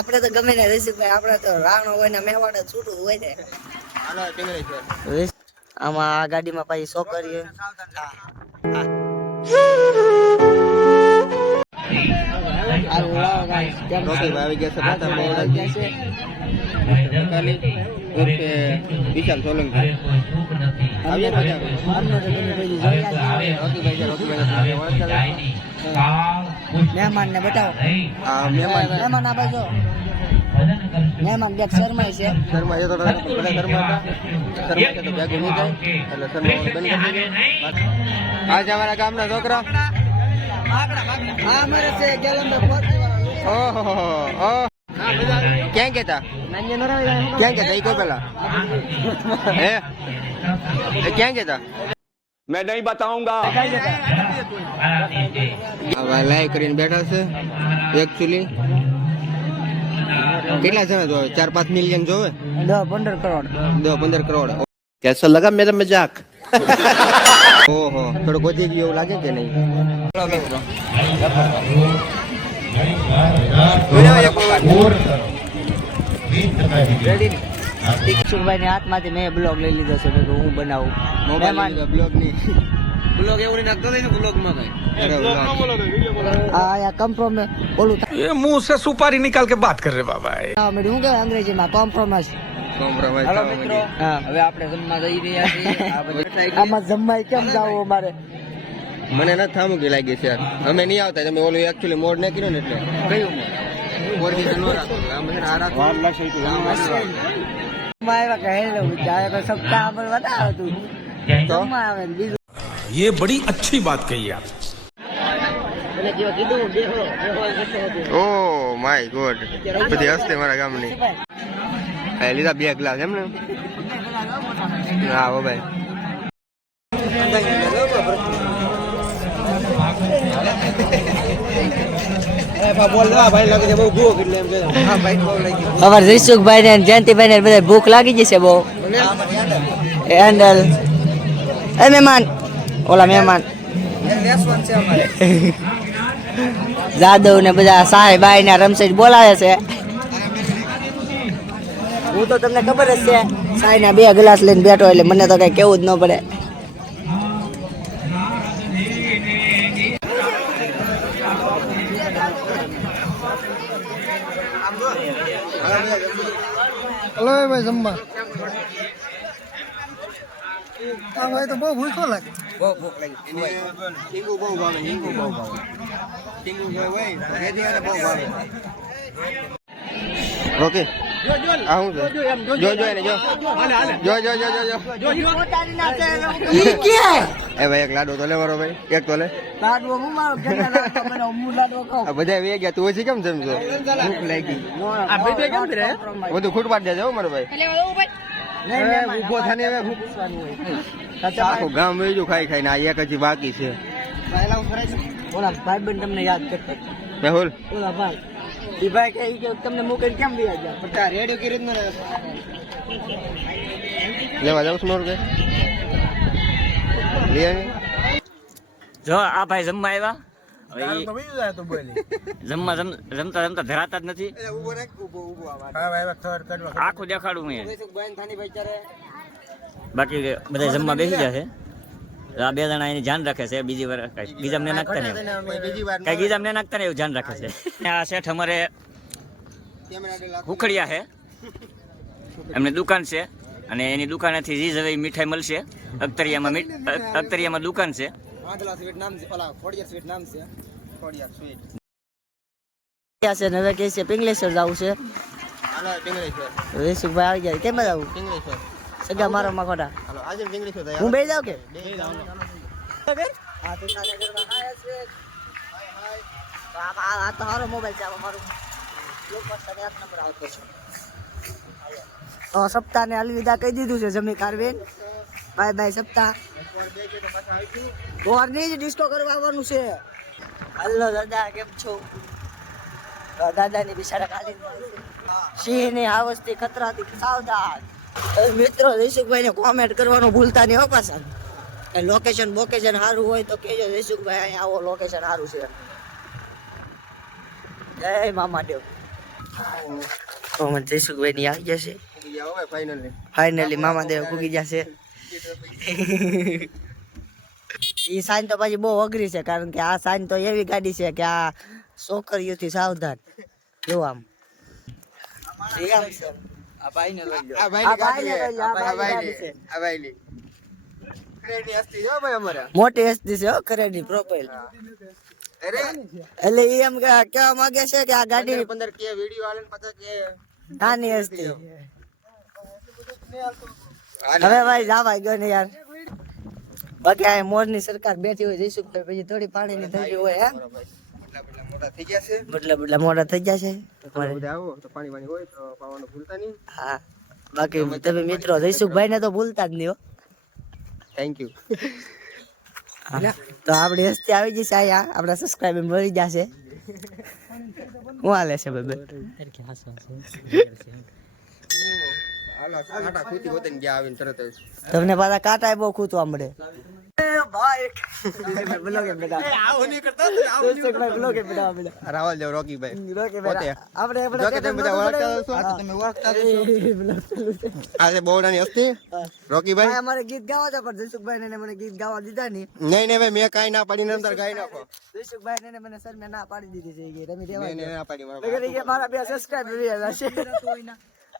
આપણે તો ગમે ને રસીભાઈ આપણે તો રાણો હોય ને મેવાડ છૂટું હોય ને. આમાં આ ગાડીમાં પાછી શો કરીએ. વિશાલ સોલંકી. આવી રોકીભાઈ છે રોકીભાઈ ઓળખતા મહેમાન ને બતાવો. આ મહેમાન. છે. મહેમાન આ બાજુ. મહેમાન બેટ શર્માય છે. શર્મા એ તો બધા શર્મા હતા શર્મા કે તો ભેગું નહીં થાય. એટલે શર્મા આજે અમારા ગામના છોકરા. ઓહો. ઓહ. ક્યાં કેતા ક્યાં કેતા ઈ કો પેલા હે. ક્યાં કેતા मैं नहीं बताऊंगा હવે લાઈવ કરીને બેઠા છે એકચ્યુઅલી કેટલા જણા જોવે ચાર પાંચ મિલિયન જોવે દસ પંદર કરોડ દસ પંદર કરોડ कैसा लगा मेरा मजाक ઓહો થોડુંક વધી ગયું એવું લાગે કે નહીં સુખભાઈ ની હાથમાંથી મેં બ્લોગ લઈ લીધો છે મેં કીધું હું બનાવું મહેમાન બ્લોગ ની અરે આ આયા કમ્પ્રોમે ઓલું ये मुंह से सुपारी निकाल के बात कर रहे बाबा થવા મળ્યું હું કહેવાય અંગ્રેજીમાં કોમ્પ્રોમાઇઝ કોમ્પ્રોમાઇઝ હાલો થવા મિત્રો માંડી. હા હવે આપણે જમવા જઈ રહ્યા છીએ આ બધી આમાં જમવાય કેમ જાવું અમારે મને નથી થામુકી લાગી છે યાર અમે નહીં આવતા તમે ઓલું એકચ્યુઅલી મોડ નહીં કર્યું ને એટલે કયું મોડ મોડ નો રાખો આમ છે ને આ રાખો આમ રાખો. આવ્યા કે હેલો જાય તો સપ્તાહ પર બતાવે તું તો જમવા આવે ને બીજું ये બડી अच्छी बात कही आप ઓ માય ગોડ બધી હસ્તે મારા ગામની એ લીધા બે ગ્લાસ એમ ને હા હો ભાઈ અમારે રિશુખભાઈ ને જયંતિભાઈ ને બધા ભૂખ લાગી જશે બહુ. હેન્ડલ એ મહેમાન. ઓલા મહેમાન. જાદવ ને બધા સાહેબાઈ ને રમશેજ બોલાવે છે. હું તો તમને ખબર જ છે સાઈ ના બે ગ્લાસ લઈને બેઠો એટલે મને તો કઈ કેવું જ ન પડે. હલો ભાઈ જમવા. આ ભાઈ તો બહુ ભૂખો લાગે. બહુ ભૂખ લાગી. ટીંગુ બહુ ભાવે હિંગુ બહુ ભાવે. ટીંગુ ભાઈ અને બહુ ભાવે. ઓકે આવું જો છે? જો જો એને જો. જો જો જો જો જો. એ ભાઈ એક લાડો તો લે મારો ભાઈ એક તો લે. લાડવો હું મારો હું લાડવો ખાઉં. આ બધા વે ગયા તું ઓછી કેમ છો ભૂખ લાગી. બધું ખૂટ પાડ દેજો મારો ભાઈ. મહેમાન, થાને હવે હું પૂછવાનું હોય. આખું ગામ વેજું ખાઈ ખાઈને આ એક હજી બાકી છે. ઓલા ભાઈબંધ તમને યાદ કરતા. મેહુલ ઓલા ભાઈ. ઈ ભાઈ કે કે તમને મૂકીને કેમ બી ગયા રેડિયો કરી લેવા જાવ છું મારું કઈ જો આ ભાઈ જમવા આવ્યા. જમવા જમ- જમતા જમતા ધરાતા જ નથી. આખું દેખાડું મેં. બાકી બધા જમવા બેસી ગયા છે. આ બે જણા એની ધ્યાન રાખે છે બીજી વાર કઈ. બીજા ને નાખતા નહીં. બીજી વાર કઈ બીજા ને નાખતા નહીં એવું ધ્યાન રાખે છે. આ શેઠ અમારે ઉખડિયા છે. એમની દુકાન છે. અને એની દુકાનેથી જીજ હવે મીઠાઈ મળશે. અખ્તરિયામાં મીઠ- અ- દુકાન છે. છે હવે કે છે પિંગલેશ્વર જવું છે. રેશુભાઈ આવી જાય કેમ જવું? છે સગા મારો માં ખોટા હાલો આજે ટીંગળી છે હું બે જાઉં કે? બે આ તો સારા મોબાઈલ છે મારું. લોકો સાથે આઠ નંબર આવતો છે. તો સપ્તાહને અલવિદા કહી દીધું છે જમી કારવેન. બાય બાય સપ્તાહ. બોરની જ ડિસ્કો કરવા આવવાનું છે. હલો દાદા કેમ છો? તો દાદાની બિચારા ખાલી સિંહની આવસ્તી ખતરાથી સાવધાન. મિત્રો જયસુખભાઈને કોમેન્ટ કરવાનું ભૂલતા નહીં હો પાછા. લોકેશન બોકેશન સારું હોય તો કેજો જયસુખભાઈ અહીંયા આવો લોકેશન સારું છે. જય મામા દેવ તો અમારે જયસુખભાઈ ની આવી જશે હવે ફાઇનલી ફાઇનલી મામા દેવ પૂગી જશે એ સાઈન તો પછી બહુ અઘરી છે કારણ કે આ સાઈન તો એવી ગાડી છે કે આ છોકરીઓથી સાવધાન. જો આમ. એ આમ છે. આ ભાઈ આ લઈ આ આ ભાઈ ગાડી આ ભાઈ ક્રેડી હસ્તી ભાઈ અમારા? મોટી હસ્તી છે હો પ્રોફાઇલ એટલે એ એમ કે- કહેવા માંગે છે કે આ ગાડી પંદર કે વીડિયો આલે ને પચાસ કે નાની હસ્તી. હવે ભાઈ જાવાય ગયો ને યાર. બાકી આ મોરની સરકાર બેઠી હોય જઈશું પછી થોડી પાણીની ની હોય હે? બટલા બટલા મોટા થઈ બદલા બદલા થઈ જશે તમે બધા આવો તો પાણી પાણી હોય તો પાવાનું હા. બાકી તમે મિત્રો જયસુખભાઈ ને તો ભૂલતા જ નહીં હો. થેન્ક યુ તો આપણી હસ્તી આવી જશે અહીંયા. આપણા સબસ્ક્રાઇબર મળી જશે. હું હાલે છે. તમને પાછા કાંટા બહુ ખૂતવા મળે. અમારે ગીત ગાવા હતા પણ જયસુખભાઈ ને મને ગીત ગાવા દીધા નહીં. નહીં ભાઈ મેં કાંઈ ના પાડીને અંદર ગાઈ નાખો. જયસુખભાઈ ને મને સર મેં ના પાડી દીધી છે કે તમે પાડી મારા બે સબસ્ક્રાઇબ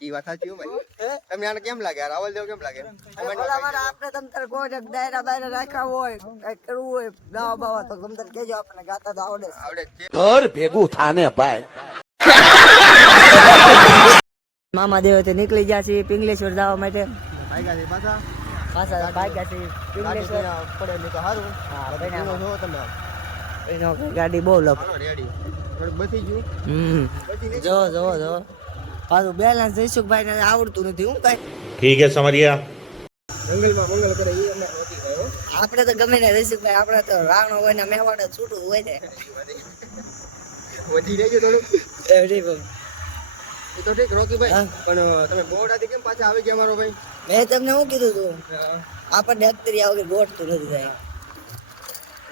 ઈ વાત સાચી ભાઈ. તમને આને કેમ લાગે? રાવલ દેવ કેમ લાગે? આપણે તમ તારે કોઈ ને દાયરા બાયરા રાખ્યા હોય કઈ કરવું હોય ગાવા બાવા તો તમ તારે કેજો આપણે ગાતા તો આવડે આવડે ઘર ભેગું થાને ભાઈ. મામા દેવ તો નીકળી ગયા છે પિંગલેશ્વર જવા માટે. પાછા? પાછા ભાગ્યા છે ગાડી પિંગલેશ્વર. ત્યાં પડેલી તો સારું હા, તમે? એનો ગાડી બહુ લપ. ગયું? હમ. જો જો જો પાછું બેલેન્સ જયસુખભાઈ ને આવડતું નથી હું કઈ ઠીક હે સમરિયા. આપણે તો ગમે ને રસિકભાઈ આપણે તો રાણો હોય ને મેવાડે છૂટું હોય ને. વધી રહેજો થોડું એવડી એ તો ઠીક રોકીભાઈ પણ તમે બોર્ડ કેમ પાછા આવી ગયા મારો ભાઈ? મેં તમને શું કીધું તું? આપણને અત્યારે આ વગર ગોઠતું નથી ભાઈ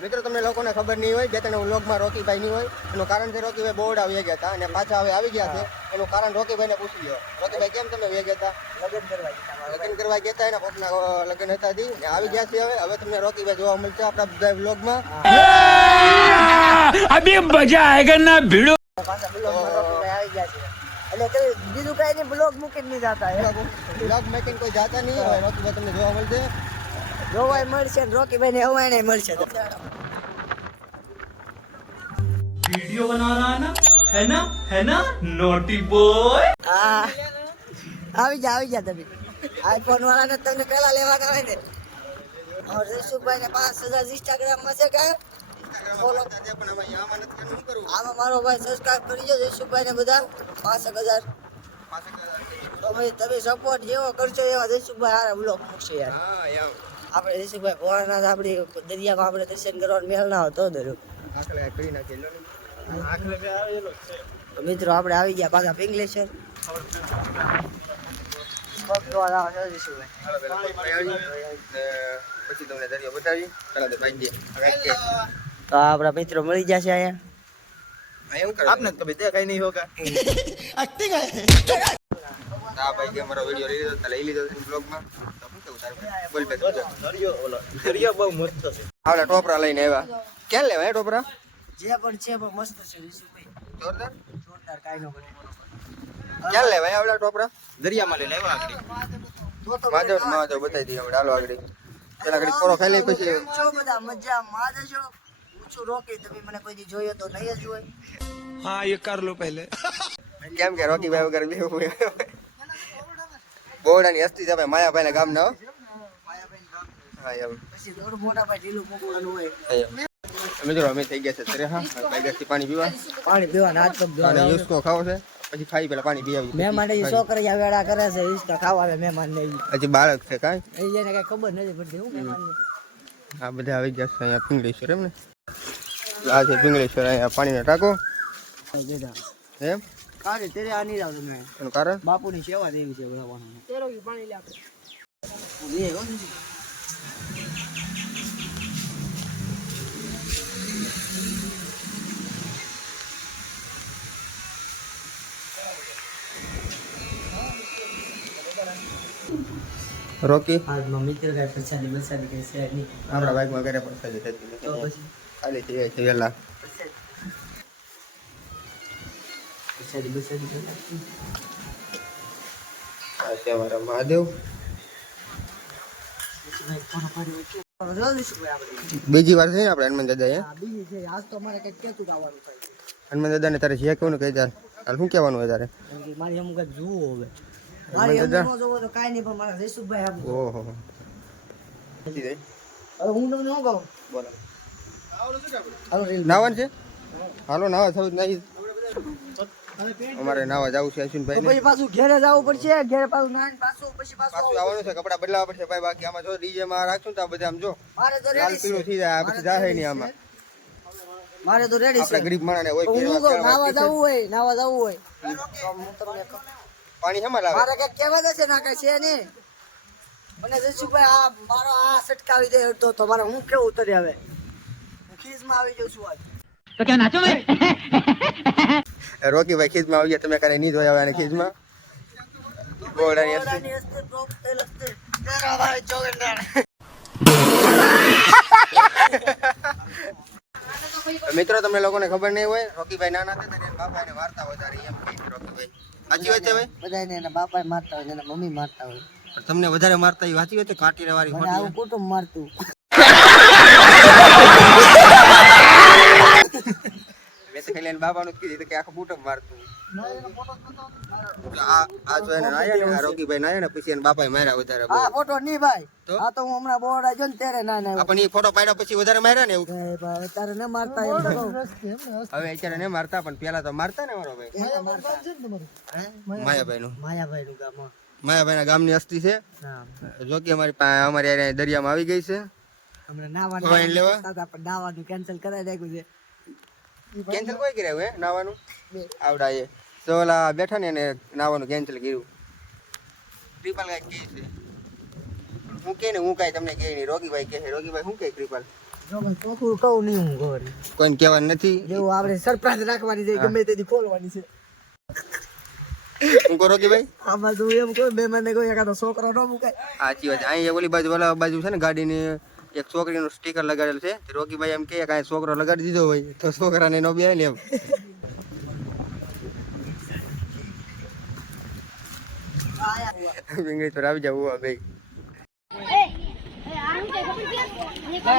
મિત્રો તમને લોકોને ખબર નહીં હોય બે ત્રણ વ્લોગમાં રોકીભાઈ નહીં હોય એનું કારણ છે રોકીભાઈ બોર્ડ આવી ગયા હતા અને પાછા હવે આવી ગયા છે. એનું કારણ રોકીભાઈને પૂછી લો રોકીભાઈ કેમ તમે વે ગયા હતા? લગ્ન કરવા લગ્ન કરવા ગયા હતા એના પોતના લગ્ન હતા હતી ને આવી ગયા છે હવે. હવે તમને રોકીભાઈ જોવા મળશે આપણા બધા વ્લોગમાં. અભી મજા આયગા ના ભીડો. પાછા વ્લોગમાં રોકીભાઈ આવી ગયા છે. એટલે બીજું કઈ નહીં બ્લોગ મૂકી જ નહીં જતા બ્લોગ મેકિંગ કોઈ જતા નહીં હોય રોકીભાઈ તમને જોવા મળશે. જોવાય મળશે ને રોકીભાઈ ને હવાય મળશે वीडियो बना रहा है ना है ना है ना नोटी बॉय હા આવી જા આવી જા તમે આઈફોન વાળા ને તમને પેલા લેવાના હોય ને और જયસુખભાઈ ને પાંચ હજાર ઇન્સ્ટાગ્રામ માં છે કે ફોલો પણ હવે આમાં નથી કરવું, શું કરવું આમાં મારો ભાઈ સબસ્ક્રાઇબ કરી દો જયસુખભાઈ ને બધા પાંસઠ હજાર તો ભાઈ તમે સપોર્ટ જેવો કરશો એવા જયસુખભાઈ હારા બ્લોગ મૂકશે યાર હા યાર આપણે જયસુખભાઈ ભોળાનાથ આપણી દરિયામાં આપણે દર્શન કરવાનો મેળ ના હતો. દર્યો. તો મિત્રો આપણે આવી ગયા પાછા પિંગલેશ્વર પછી તમને દરિયો બતાવી તો તો આપણા મિત્રો મળી જશે અહીંયા. આ એવું કરે. આપને કભી નહીં હોગા. લઈ લઈ લીધો બ્લોગમાં ટોપરા લઈને આવ્યા. ક્યાં લેવાય ટોપરા? જે પણ છે પણ મસ્ત છે ક્યાં લેવા આવલા ટોપરા? દરિયામાં લઈને આવ્યા આગળ. દઈએ આવડે. આગળ. પેલા ઘડી પછી છો બધા મજા માધવ છો ઊંચું રોકી તમે મને કોઈ જોઈએ તો નહીં જ હોય. હા એ કર લો પહેલે. કેમ કે રોકી ભાઈ વગર બે બોવડાની હસ્તી છે ભાઈ માયાભાઈ ના ગામ ના હા એમ. પછી થોડું મોટા ભાઈ ઢીલું મૂકવાનું હોય. મિત્રો અમે થઈ ગયા છે અત્યારે હા. બાઈગરથી પાણી પીવા. પાણી યુસકો ખાવો છે પછી ખાઈ પેલા પાણી પી આવી માટે વેળા કરે છે ઈસકા ખાવા મહેમાન ને. હજી બાળક છે કાંઈ? એને કાંઈ ખબર નથી પડતી હું મહેમાન આ બધા આવી ગયા છે અહીંયા પિંગળેશ્વર એમ ને આ છે પિંગળેશ્વર અહીંયા પાણીનો ટાંકો. એમ? આ રે તેરે આ નહીં આવતો મેં. એનું કારણ? બાપુની સેવા દેવી છે ભગવાન તેરો બી પાણી લે આપણે રોકી? આજ મમ્મી તેર ગાય પ્રસાદી બસાદી કઈ છે નહીં. આપણા બાઈકમાં ઘરે પ્રસાદી થતી નથી ખાલી થઈ જાય છે વહેલા. બસાડી કઈ આ છે અમારા મહાદેવ. બીજી વાર છે. ને આપણે હનુમાન દાદા હનુમાન દાદા દાદાને તારે જે કેવું ને કહી ચાલ હાલ શું કહેવાનું હોય તારે? મારી અમુક જુઓ હવે. મારી. અમુક જોવો તો કાંઈ નહીં પણ મારા જયસુખભાઈ ઓહો. હવે હું તમને શું કહું? બોલો. નાવાનું છે? હાલો નાવા થયું નહીં. અમારે નાવા જવું છે અશ્વિનભાઈ પછી પાછું ઘેરે જવું પડશે ઘેરે પાછું નાઈને પાછું પછી પાછું આવવાનું છે કપડા બદલાવા પડશે ભાઈ બાકી આમાં જો ડીજે માં રાખશું તો બધા આમ જો મારે તો રેડી પીળું થઈ જાય પછી જાહે નહીં આમાં. મારે તો રેડી છે. ગરીબ માણસને હોય કહું નાવા જવું હોય નાવા જવું હોય. હું તમને પાણી શેમાં લાવે? મારે કઈ કહેવા જશે ના કઈ છે નહીં. મને જશુભાઈ આ મારો આ સટકાવી દે તો તમારે હું કેવું ઉતરી હવે? હું ખીજમાં આવી જાઉં છું આજ. રોકીભાઈ ખીજમાં આવી ગયા તમે કાંઈ નહીં જોયા હોય આને ખીજમાં? ગોળાની ભાઈ જોગંદાર. મિત્રો તમને લોકોને ખબર નહીં હોય રોકીભાઈ નાના હતા ત્યારે એના બાપા ને વાર્તા વધારે એમ કહે છે રોકીભાઈ. સાચી વાત છે ભાઈ? બધાયને એના બાપા મારતા હોય એના મમ્મી મારતા હોય. તમને વધારે મારતા એ સાચી વાત છે કાંટીને વાળી આવું કુટુંબ મારતું. મેં તો ખાલી એને બાપાનું જ કીધું કે આખો બૂટો મારતું. આ આ જો એને નાયા ને રોકીભાઈ ને પછી એના બાપાએ માર્યા વધારે બહુ. ફોટો નહીં ભાઈ. આ તો હું હમણાં બોર્ડ આવ્યો ને ત્યારે ના ના પણ એ ફોટો પાડ્યા પછી વધારે માર્યા ને એવું? ભાઈ તારે ન મારતા એમ હવે અત્યારે ને મારતા પણ પેલા તો મારતા ને મારો ભાઈ. એને મારતા. હે? માયાભાઈ નું માયાભાઈ નું ગામ માયાભાઈ ના ગામની અસ્તી છે. જોકે જો કે અમારી પાસે અમારી દરિયામાં આવી ગઈ છે. લેવા? કેન્સલ કરાવી નાખ્યું છે. કેન્સલ કોઈ કર્યું હે નાવાનું? આવડા એ તો ઓલા બેઠા ને એને નાવાનું કેન્સલ કર્યું. ટ્રિપલ કાંઈક કહે છે. હું કે ને હું કાંઈ તમને કહે નહીં. રોગીભાઈ કહે રોગીભાઈ શું કહે ટ્રિપલ ચોખ્ખું કહું નહીં હું ઘર. કોઈને કહેવાનું નથી. એવું આપણે સરપ્રાઈઝ રાખવાની છે ગમે તેથી ખોલવાની છે. હું આમાં તો એમ કહું બે મને કોઈ એકાદો છોકરો ન મુકાય. સાચી વાત અહીંયા ઓલી બાજુ ઓલા બાજુ છે ને ગાડીની એક છોકરીનું સ્ટીકર લગાડેલું છે. તે રોગીભાઈ એમ કહે કે આ છોકરો લગાડી દીધો હોય તો છોકરાને નો બે ને એમ. વિંગડી તો આવી જાવ ભાઈ તો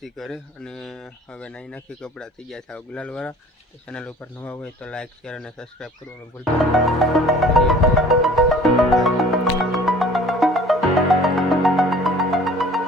છીએ ઘરે અને હવે નાઈ નાખી કપડાં થઈ ગયા છે અગલાલવાળા તો ચેનલ ઉપર નવા હોય તો લાઇક શેર અને સબસ્ક્રાઈબ કરવાનું ભૂલતા